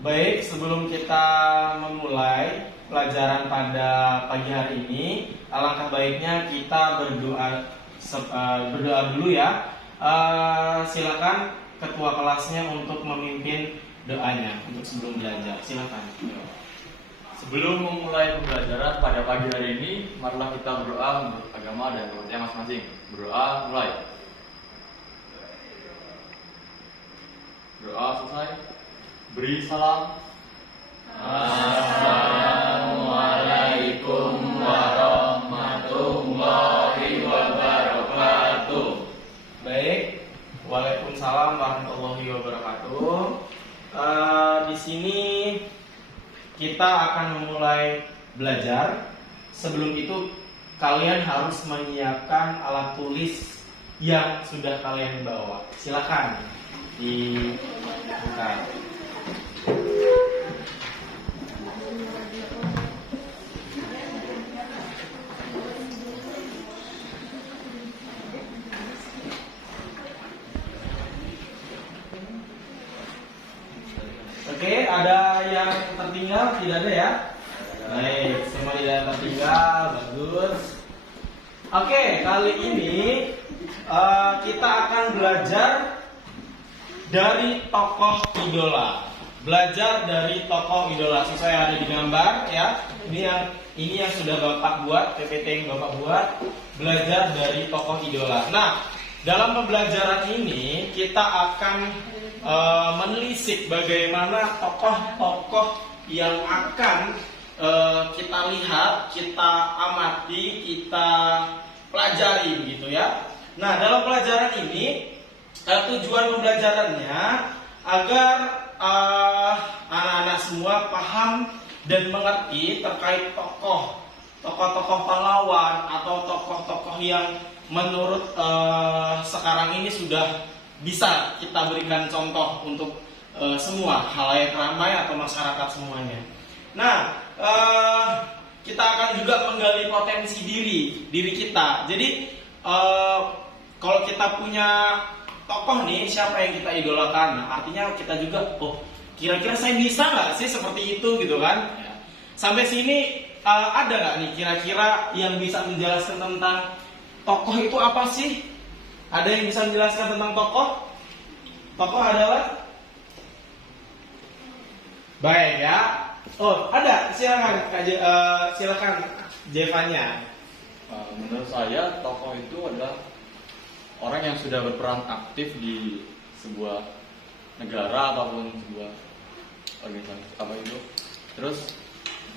Baik, sebelum kita memulai pelajaran pada pagi hari ini, alangkah baiknya kita berdoa dulu ya. Silakan ketua kelasnya untuk memimpin doanya untuk sebelum belajar. Silakan. Sebelum memulai pembelajaran pada pagi hari ini, marilah kita berdoa untuk agama dan kepercayaan masing-masing. Berdoa mulai. Berdoa selesai. Beri salam. Assalamualaikum warahmatullahi wabarakatuh. Baik, waalaikumsalam warahmatullahi wabarakatuh. Di sini kita akan memulai belajar. Sebelum itu kalian harus menyiapkan alat tulis yang sudah kalian bawa. Silakan dibuka. Oke, ada yang tertinggal? Tidak ada ya? Baik, semua tidak tertinggal, bagus. Oke, kali ini kita akan belajar dari tokoh idola. Belajar dari tokoh idola sesuai yang ada di gambar ya. Ini yang sudah Bapak buat, PPT yang Bapak buat. Belajar dari tokoh idola. Nah, dalam pembelajaran ini kita akan menelisik bagaimana tokoh-tokoh yang akan kita lihat, kita amati, kita pelajari begitu ya. Nah, dalam pelajaran ini tujuan pembelajarannya agar anak-anak semua paham dan mengerti terkait tokoh-tokoh pahlawan atau tokoh-tokoh yang menurut sekarang ini sudah bisa kita berikan contoh untuk semua khalayak ramai atau masyarakat semuanya. Nah, kita akan juga menggali potensi diri kita. Jadi kalau kita punya tokoh nih, siapa yang kita idolakan? Nah, artinya kita juga, kira-kira saya bisa nggak sih seperti itu gitu kan? Ya. Sampai sini ada nggak nih kira-kira yang bisa menjelaskan tentang tokoh itu apa sih? Ada yang bisa menjelaskan tentang tokoh? Tokoh adalah? Baik ya. Oh, ada. Silakan Jevanya. Menurut saya, tokoh itu adalah orang yang sudah berperan aktif di sebuah negara ataupun sebuah organisasi apa itu. Terus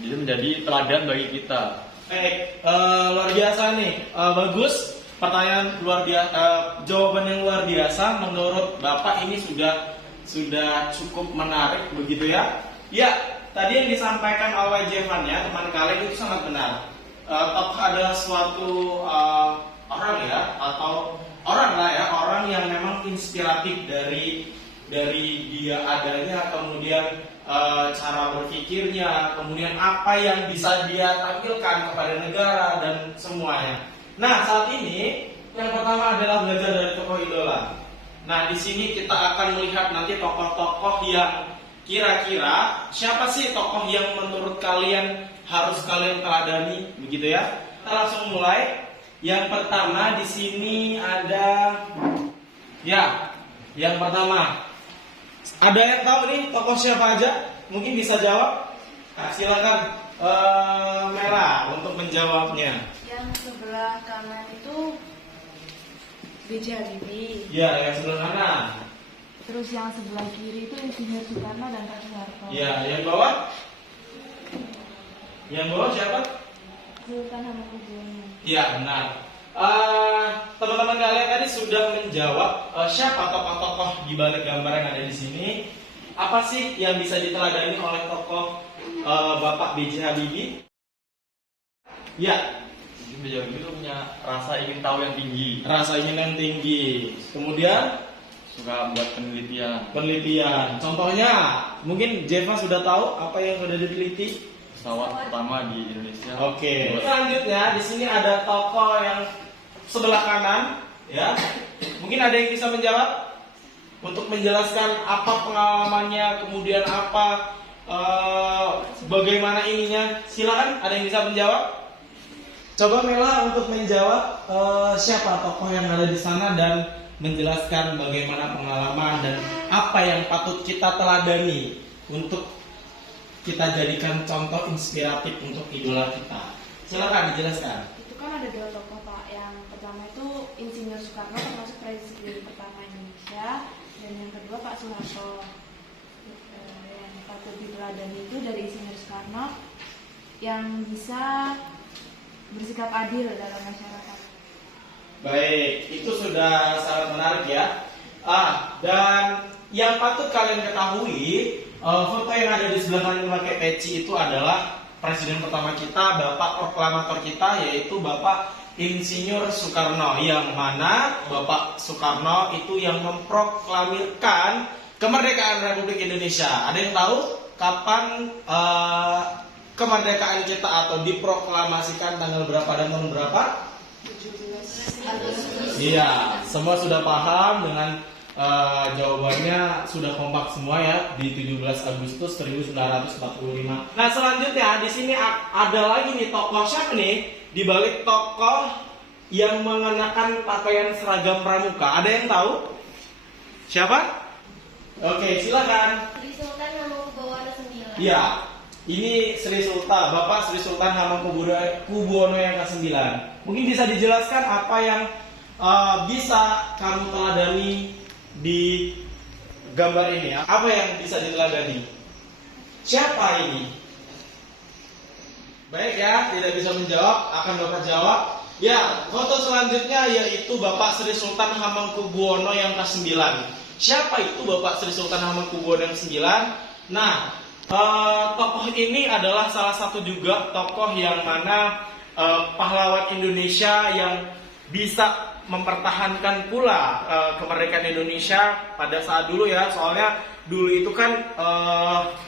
dia menjadi teladan bagi kita. Baik, luar biasa nih. Bagus. Pertanyaan luar biasa, jawaban yang luar biasa. Menurut Bapak ini sudah cukup menarik begitu ya? Ya, tadi yang disampaikan oleh Jevan ya, teman kalian itu sangat benar. Tokoh adalah suatu orang ya, atau orang lah ya, orang yang memang inspiratif dari dia adanya, kemudian cara berpikirnya, kemudian apa yang bisa dia tampilkan kepada negara dan semuanya. Nah, saat ini yang pertama adalah belajar dari tokoh idola. Nah, di sini kita akan melihat nanti tokoh-tokoh yang kira-kira siapa sih tokoh yang menurut kalian harus kalian teladani, begitu ya? Kita langsung mulai. Yang pertama di sini ada, ya, yang pertama. Ada yang tahu nih tokoh siapa aja? Mungkin bisa jawab. Nah, silakan Mela untuk menjawabnya. Yang sebelah kanan itu B.J. Habibie. Ya, yang sebelah kanan. Terus yang sebelah kiri itu Insinyur Soekarno dan Pak Soeharto. Ya, yang bawah? Yang bawah siapa? Sultan Hamengkubuwono. Ya, benar. Teman-teman kalian tadi sudah menjawab siapa tokoh-tokoh di balik gambar yang ada di sini. Apa sih yang bisa diteladani oleh tokoh Bapak B.J. Habibie? Ya, B.J. Habibie itu punya rasa ingin tahu yang tinggi. rasa ingin yang tinggi. Kemudian Suka buat penelitian. Contohnya, mungkin Jeva sudah tahu apa yang sudah diteliti. Pesawat pertama di Indonesia. Oke. Selanjutnya di sini ada tokoh yang sebelah kanan, ya. Mungkin ada yang bisa menjawab? untuk menjelaskan apa pengalamannya, kemudian apa bagaimana ininya. Silakan, ada yang bisa menjawab? Coba Mela untuk menjawab siapa tokoh yang ada di sana dan menjelaskan bagaimana pengalaman dan apa yang patut kita teladani untuk kita jadikan contoh inspiratif untuk idola kita. Silakan dijelaskan. Itu kan ada dua tokoh Pak. Yang pertama itu Insinyur Soekarno termasuk presiden pertama Indonesia, dan yang kedua Pak Soeharto. Yang patut diteladani itu dari Insinyur Soekarno yang bisa bersikap adil dalam masyarakat. Baik, itu sudah sangat menarik ya. Dan yang patut kalian ketahui, foto yang ada di sebelah kanan pakai peci itu adalah presiden pertama kita, bapak proklamator kita, yaitu Bapak Insinyur Soekarno, yang mana Bapak Soekarno itu yang memproklamirkan kemerdekaan Republik Indonesia. Ada yang tahu kapan kemerdekaan kita atau diproklamasikan, tanggal berapa dan tahun berapa? 17 Agustus. Iya, semua sudah paham dengan jawabannya, sudah kompak semua ya, di 17 Agustus 1945. Nah, selanjutnya di sini ada lagi nih tokoh, siapa nih di balik tokoh yang mengenakan pakaian seragam pramuka? Ada yang tahu? Siapa? Oke, silakan. Sri Sultan Hamengkubuwono IX. Iya, ini Sri Sultan, Bapak Sri Sultan Hamengkubuwono yang ke-9. Mungkin bisa dijelaskan apa yang bisa kamu teladani di gambar ini? Apa yang bisa diteladani? Siapa ini? Baik ya, tidak bisa menjawab, akan Bapak jawab. Ya, foto selanjutnya yaitu Bapak Sri Sultan Hamengkubuwono yang ke-9. Siapa itu Bapak Sri Sultan Hamengkubuwono yang ke-9? Nah, tokoh ini adalah salah satu juga tokoh yang mana pahlawan Indonesia yang bisa mempertahankan pula kemerdekaan Indonesia pada saat dulu ya. Soalnya dulu itu kan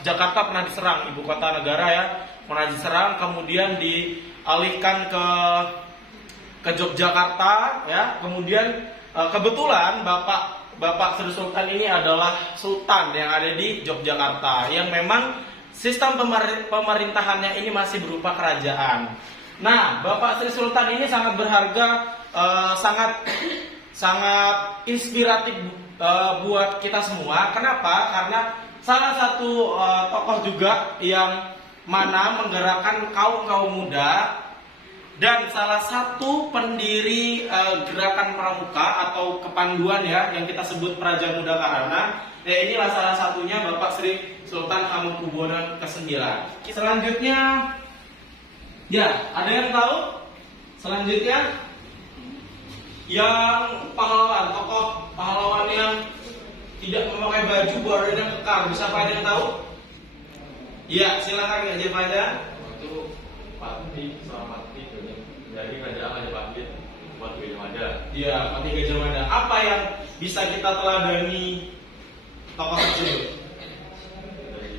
Jakarta pernah diserang, ibu kota negara ya, pernah diserang, kemudian dialihkan ke Yogyakarta ya. Kemudian kebetulan Bapak Sri Sultan ini adalah sultan yang ada di Yogyakarta, yang memang sistem pemerintahannya ini masih berupa kerajaan. Nah, Bapak Sri Sultan ini sangat berharga, sangat inspiratif buat kita semua. Kenapa? Karena salah satu tokoh juga yang mana menggerakkan kaum muda, dan salah satu pendiri gerakan pramuka atau kepanduan ya, yang kita sebut Praja Muda Karana. Inilah salah satunya Bapak Sri Sultan Hamengkubuwono ke-9. Selanjutnya, ya, ada yang tahu? Selanjutnya, yang pahlawan, tokoh pahlawan yang tidak memakai baju berwarna kekar. Bisa ada yang tahu? Iya, silakan aja pada. Itu Patih, seorang Patih dari kerajaan Majapahit, Bupati Gajah Mada. Iya, Patih Gajah Mada. Apa yang bisa kita teladani tokoh tersebut? Dari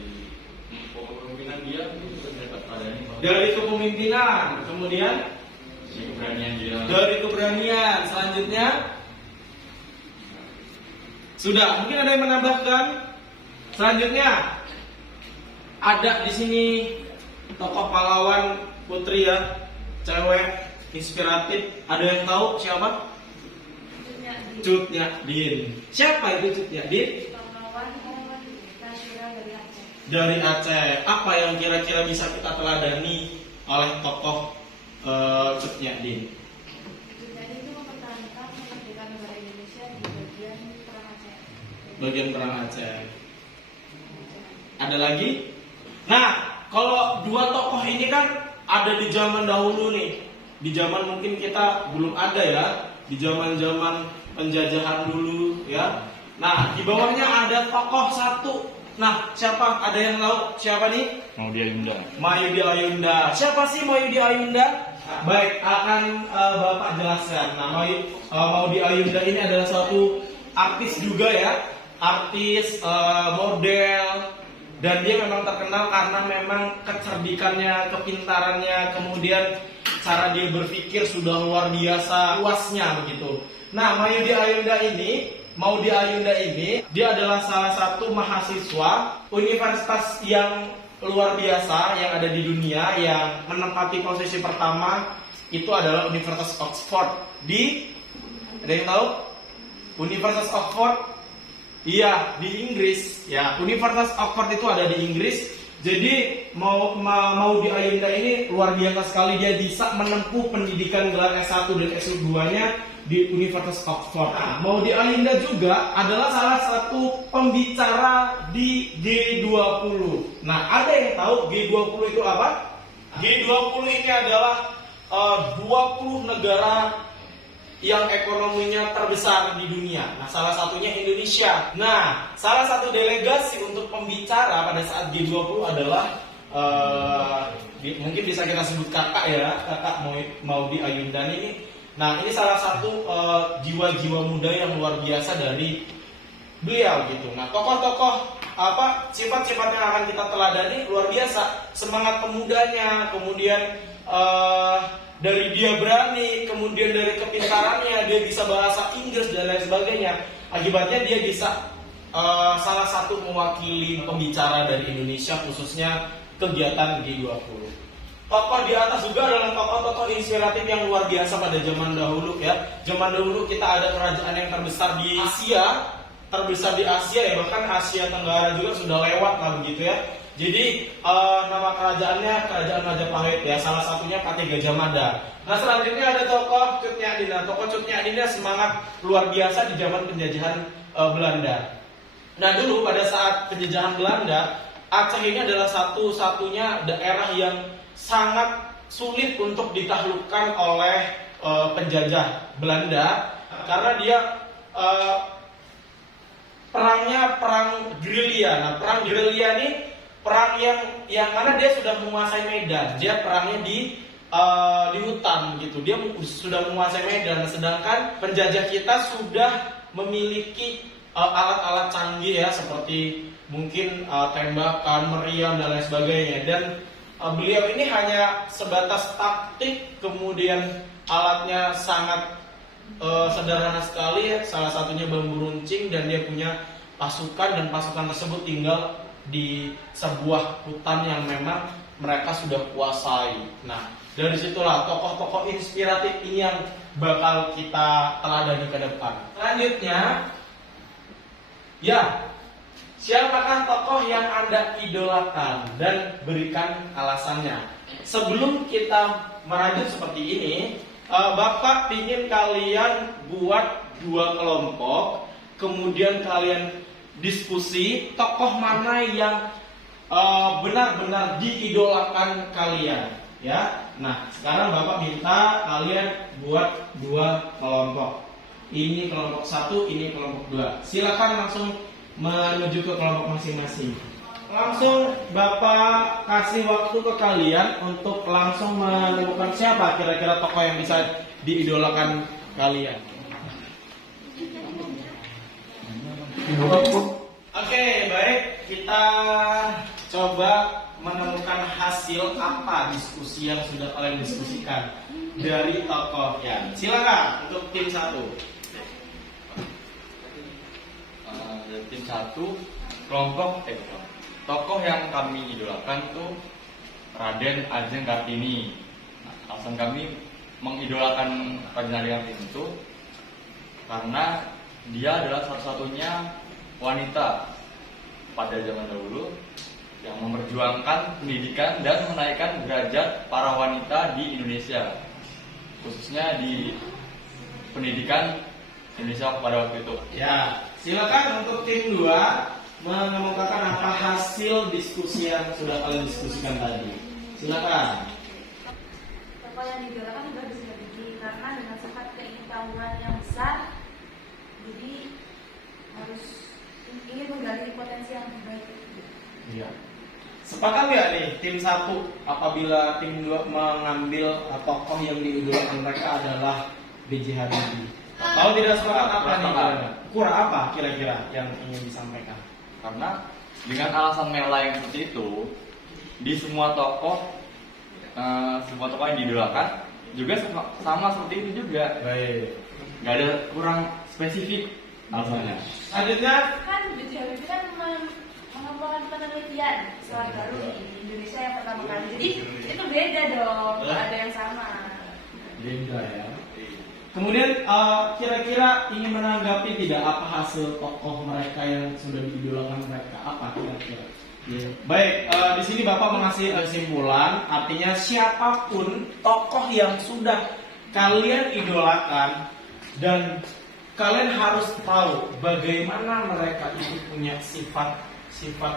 kepemimpinan dia itu bisa dapat teladani. Dari kepemimpinan, kemudian Keberanian dia. dari keberanian. Selanjutnya, sudah. Mungkin ada yang menambahkan? Selanjutnya, ada di sini tokoh pahlawan putri ya, cewek inspiratif. Ada yang tahu siapa? Cut Nyak-dien. Siapa itu Cut Nyak-dien? Pahlawan nasional dari Aceh. Dari Aceh. Apa yang kira-kira bisa kita teladani oleh tokoh Cut Nyak-dien? Jadi itu mempertahankan kemerdekaan negara Indonesia di bagian perang Aceh. Bagian perang Aceh. Ada lagi? Nah, kalau dua tokoh ini kan ada di zaman dahulu nih. Di zaman mungkin kita belum ada ya. Di zaman-zaman penjajahan dulu ya. Nah, di bawahnya ada tokoh satu. Nah, siapa? Ada yang tahu siapa nih? Maudi Ayunda. Mayudi Ayunda. Siapa sih Mayudi Ayunda? Baik, akan Bapak jelaskan. Nah, Maudi Ayunda ini adalah suatu artis juga ya. Artis, model, dan dia memang terkenal karena memang kecerdikannya, kepintarannya, kemudian cara dia berpikir sudah luar biasa luasnya begitu. Nah, Mayudi Ayunda ini Maudy Ayunda ini, dia adalah salah satu mahasiswa universitas yang luar biasa yang ada di dunia, yang menempati posisi pertama itu adalah Universitas Oxford. Ada yang tahu? Universitas Oxford? Iya, di Inggris. Ya, Universitas Oxford itu ada di Inggris. Jadi Maudy Ayunda ini luar biasa sekali, dia bisa menempuh pendidikan gelar S1 dan S2-nya di Universitas Oxford. Maudy Ayunda juga adalah salah satu pembicara di G20. Nah, ada yang tahu G20 itu apa? G20 ini adalah 20 negara yang ekonominya terbesar di dunia. Nah, salah satunya Indonesia. Nah, salah satu delegasi untuk pembicara pada saat G20 adalah mungkin bisa kita sebut kakak ya, kakak Maudy Ayunda ini. Nah, ini salah satu jiwa-jiwa muda yang luar biasa dari beliau gitu. Nah, tokoh-tokoh sifat-sifat yang akan kita teladani luar biasa. Semangat pemudanya, kemudian dari dia berani, kemudian dari kepintarannya, dia bisa bahasa Inggris dan lain sebagainya. Akibatnya dia bisa salah satu mewakili pembicara dari Indonesia, khususnya kegiatan G20. Tokoh di atas juga adalah tokoh-tokoh inspiratif yang luar biasa pada zaman dahulu ya. Zaman dahulu kita ada kerajaan yang terbesar di Asia ya, bahkan Asia Tenggara juga sudah lewat lah begitu ya. Jadi nama kerajaannya Kerajaan Majapahit ya, salah satunya Patih Gajah Mada. Nah, selanjutnya ada tokoh Cut Nyak Dina. Tokoh Cut Nyak Dina semangat luar biasa di zaman penjajahan Belanda. Nah, dulu pada saat penjajahan Belanda, Aceh ini adalah satu-satunya daerah yang sangat sulit untuk ditaklukkan oleh penjajah Belanda karena dia perangnya perang gerilya. Nah, perang gerilya ini perang yang mana dia sudah menguasai medan. Dia perangnya di hutan gitu. Dia sudah menguasai medan, sedangkan penjajah kita sudah memiliki alat-alat canggih ya, seperti mungkin tembakan, meriam dan lain sebagainya. Dan beliau ini hanya sebatas taktik, kemudian alatnya sangat sederhana sekali, salah satunya bambu runcing, dan dia punya pasukan, dan pasukan tersebut tinggal di sebuah hutan yang memang mereka sudah kuasai. Nah, dari situlah tokoh-tokoh inspiratif ini yang bakal kita teladani ke depan. Selanjutnya, ya, siapakah tokoh yang Anda idolakan dan berikan alasannya? Sebelum kita merajut seperti ini, Bapak ingin kalian buat 2 kelompok, kemudian kalian diskusi tokoh mana yang benar-benar diidolakan kalian, ya. Nah, sekarang Bapak minta kalian buat 2 kelompok. Ini kelompok 1, ini kelompok 2. Silakan langsung menuju ke kelompok masing-masing. Langsung Bapak kasih waktu ke kalian untuk langsung menemukan siapa kira-kira tokoh yang bisa diidolakan kalian. Oke, baik. Kita coba menemukan hasil apa diskusi yang sudah kalian diskusikan dari tokoh ya. Silakan untuk tim 1. Tim 1 kelompok tokoh yang kami idolakan itu Raden Ajeng Kartini. Nah, alasan kami mengidolakan Raden Ajeng Kartini itu karena dia adalah satu-satunya wanita pada zaman dahulu yang memperjuangkan pendidikan dan menaikkan derajat para wanita di Indonesia, khususnya di pendidikan Indonesia pada waktu itu. Ya, silakan untuk tim 2 mengemukakan apa hasil diskusi yang sudah kalian diskusikan tadi. Silakan. Tokoh yang diidolakan juga bisa jadi karena dengan sifat keingin-tahuan yang besar, jadi harus ingin menggali potensi yang lebih baik. Iya. Sepakat nggak nih tim 1 apabila tim 2 mengambil tokoh yang diidolakan mereka adalah B.J. Habibie? Kalau tidak sepakat apa nih? Kurang apa kira-kira yang ingin disampaikan? Karena dengan alasan Mela yang seperti itu, di semua tokoh yang diidolakan juga sama seperti itu juga. Baik. Nggak ada kurang spesifik Alhamdulillah. Selanjutnya, Kan BJ Habibie kan mengembangkan penelitian selat baru di Indonesia yang pertama kali. Jadi itu beda dong, nggak ada yang sama. beda ya. Kemudian kira-kira ingin menanggapi tidak apa hasil tokoh mereka yang sudah diidolakan mereka? Apa kira-kira? Baik, di sini Bapak mengasih kesimpulan, artinya siapapun tokoh yang sudah kalian idolakan dan kalian harus tahu bagaimana mereka itu punya sifat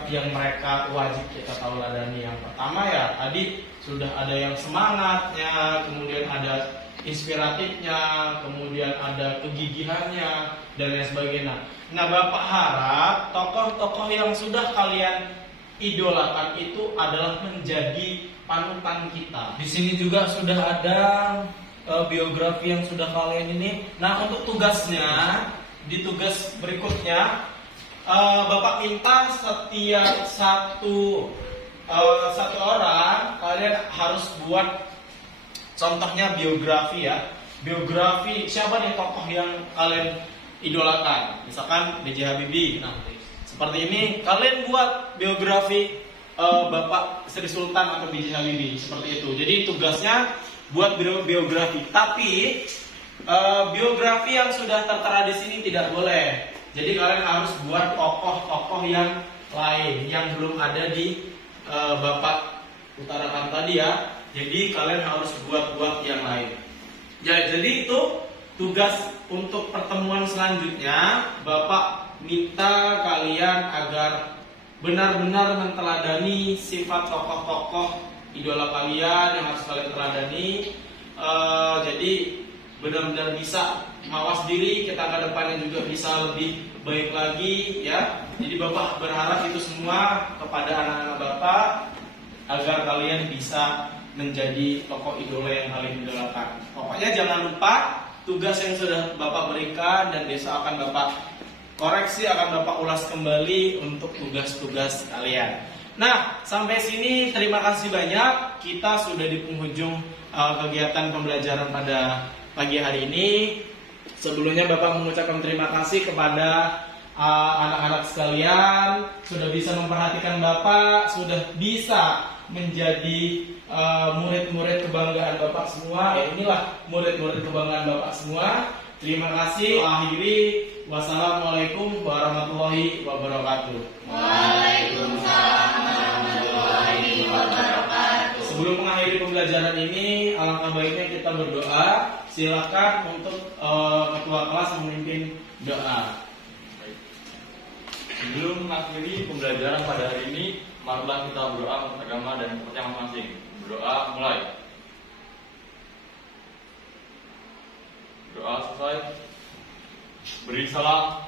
yang mereka wajib kita tauladani. Yang pertama ya tadi sudah ada yang semangatnya, kemudian ada inspiratifnya, kemudian ada kegigihannya dan lain sebagainya. Nah, Bapak harap tokoh-tokoh yang sudah kalian idolakan itu adalah menjadi panutan kita. Di sini juga sudah ada biografi yang sudah kalian ini. Nah, untuk tugasnya di tugas berikutnya Bapak minta setiap satu orang kalian harus buat contohnya biografi ya. Biografi siapa nih tokoh yang kalian idolakan? Misalkan B.J. Habibie. Nah, seperti ini kalian buat biografi Bapak Sri Sultan atau B.J. Habibie seperti itu. Jadi tugasnya buat biografi. Tapi biografi yang sudah tertera di sini tidak boleh. Jadi kalian harus buat tokoh-tokoh yang lain yang belum ada di Bapak utarakan tadi ya. Jadi kalian harus buat yang lain. Ya, jadi itu tugas untuk pertemuan selanjutnya. Bapak minta kalian agar benar-benar menteladani sifat tokoh-tokoh idola kalian yang harus kalian teladani. Jadi benar-benar bisa mawas diri, kita ke depannya juga bisa lebih baik lagi ya. Jadi Bapak berharap itu semua kepada anak-anak Bapak agar kalian bisa menjadi tokoh idola yang kalian idolakan. Pokoknya jangan lupa tugas yang sudah Bapak berikan dan besok akan Bapak koreksi, akan Bapak ulas kembali untuk tugas-tugas kalian. Nah, sampai sini terima kasih banyak. Kita sudah di penghujung kegiatan pembelajaran pada pagi hari ini. Sebelumnya Bapak mengucapkan terima kasih kepada anak-anak sekalian sudah bisa memperhatikan Bapak, sudah bisa menjadi murid-murid kebanggaan Bapak semua. Inilah murid-murid kebanggaan Bapak semua. Terima kasih. Akhiri, wassalamualaikum warahmatullahi wabarakatuh. Waalaikumsalam warahmatullahi wabarakatuh. Sebelum mengakhiri pembelajaran ini, alangkah baiknya kita berdoa. Silakan untuk ketua kelas memimpin doa. Sebelum mengakhiri pembelajaran pada hari ini, marilah kita berdoa untuk agama dan kepercayaan masing-masing. Berdoa mulai. Doa selesai. Beri salam.